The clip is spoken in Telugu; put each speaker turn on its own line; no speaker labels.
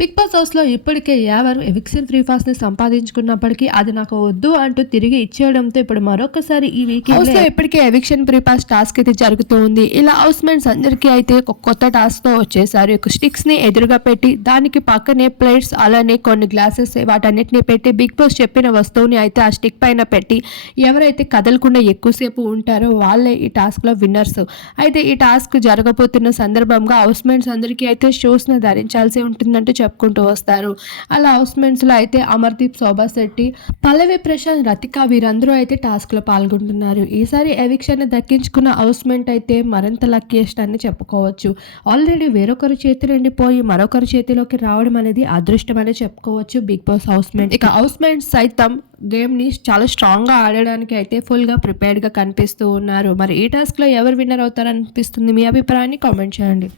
బిగ్ బాస్ హౌస్లో ఇప్పటికే ఎవరు ఎవిక్షన్ ఫ్రీ పాస్ని సంపాదించుకున్నప్పటికీ అది నాకు వద్దు అంటూ తిరిగి ఇచ్చేయడంతో ఇప్పుడు మరొకసారి ఈ వీక్ హౌస్లో ఇప్పటికే ఎవిక్షన్ ఫ్రీ పాస్ టాస్క్ అయితే జరుగుతూ ఉంది. ఇలా హౌస్ మేట్స్ అందరికీ అయితే ఒక కొత్త టాస్క్తో వచ్చేసారు. ఇక స్టిక్స్ని ఎదురుగా పెట్టి దానికి పక్కనే ప్లేట్స్ అలానే కొన్ని గ్లాసెస్ వాటన్నిటిని పెట్టి బిగ్ బాస్ చెప్పిన వస్తువుని అయితే ఆ స్టిక్ పైన పెట్టి ఎవరైతే కదలకుండా ఎక్కువసేపు ఉంటారో వాళ్ళే ఈ టాస్క్లో విన్నర్స్. అయితే ఈ టాస్క్ జరగబోతున్న సందర్భంగా హౌస్ మేట్స్ అందరికీ అయితే షూస్ని ధరించాల్సి ఉంటుందంటే చెప్పుకుంటూ వస్తారు. అలా హౌస్ అయితే అమర్దీప్ శోభా శెట్టి పల్లవి ప్రశాంత్ రతిక వీరందరూ అయితే టాస్క్లో పాల్గొంటున్నారు. ఈసారి ఎవిక్షన్ దక్కించుకున్న హౌస్ అయితే మరింత లక్కీయెస్ట్ అని చెప్పుకోవచ్చు. ఆల్రెడీ వేరొకరి చేతి ఎండిపోయి మరొకరి చేతిలోకి రావడం అనేది అదృష్టం అని చెప్పుకోవచ్చు బిగ్ బాస్ హౌస్ ఇక హౌస్ సైతం గేమ్ని చాలా స్ట్రాంగ్గా ఆడడానికి అయితే ఫుల్గా గా కనిపిస్తూ ఉన్నారు. మరి ఈ టాస్క్లో ఎవరు విన్నర్ అవుతారనిపిస్తుంది మీ అభిప్రాయాన్ని కామెంట్ చేయండి.